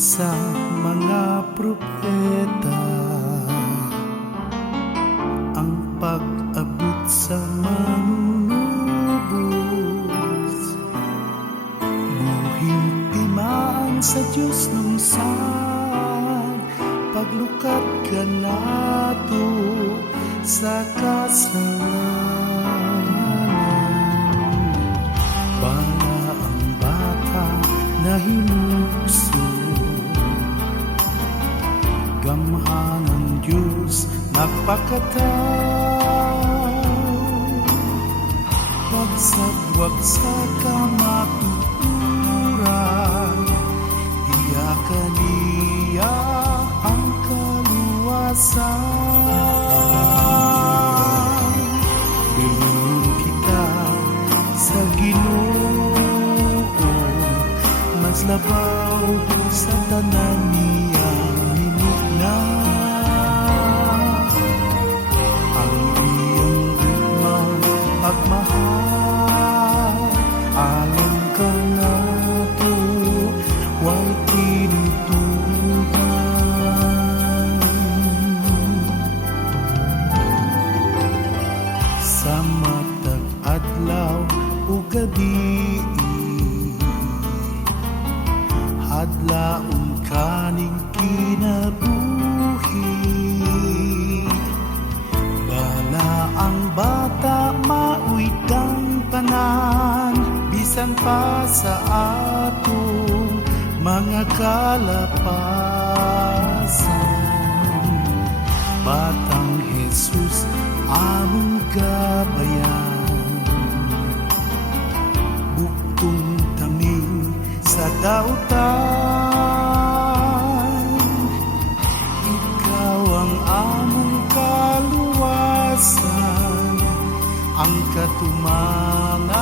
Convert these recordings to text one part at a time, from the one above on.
sa mga propeta ang pag-abot sa manunubos, buhing timaan sa Diyos lungsad, paglukat ka nato sa kasalanan. Bala ang bata na hinubso, gamhan ng Diyos nagpakataw, pagsabwag sa kamatuturan, iyakan niya ang kaluwasan. Bilhin kita sa Ginoo, mas labaw sa tanan niya minugna. Ang iyang ritmang pagmahal, alam ka nato, way tinutugan. Sa matag adlaw o gabi, hadlaon kaning kinabuhi, bala ang bata mauydang tanan, bisan pa sa atong mga kalapasan. Batang Jesus among gabayan, buktong taming sa dautan, ikaw ang among kaluwasan, ang katumanan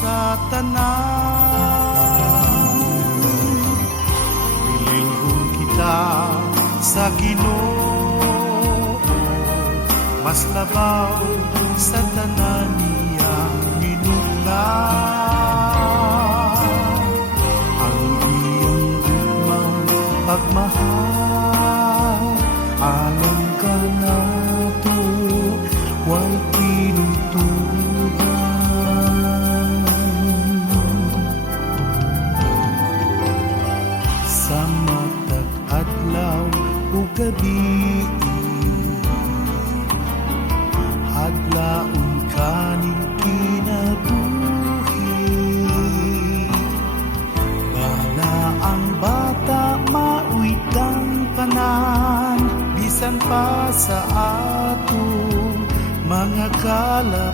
sa tanan. Bilhin kita sa Ginoo, mas labaw sa tanan niyang minugna. Pagmahal, alam ka nato, way tinutugan. Sa matag adlaw o gabi, hadlaon kaning kinabuhi, bala ang bata mauydang tanan, bisan pa sa atong mga kalapasan.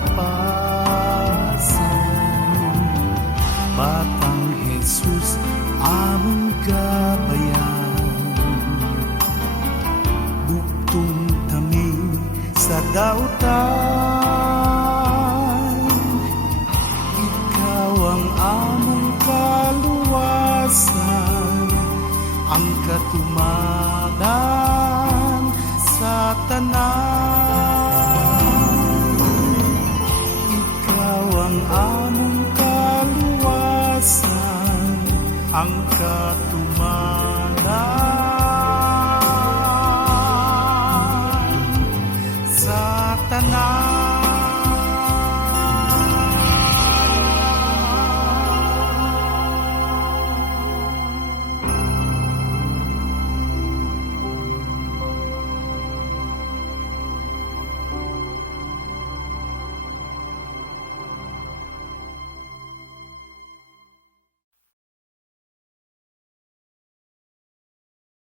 Batang Jesus among gabayan, buktong taming sa dautan, ikaw ang among kaluwasan, ang katumanan sa tanan. Ikaw ang among kaluwasan, ang katumanan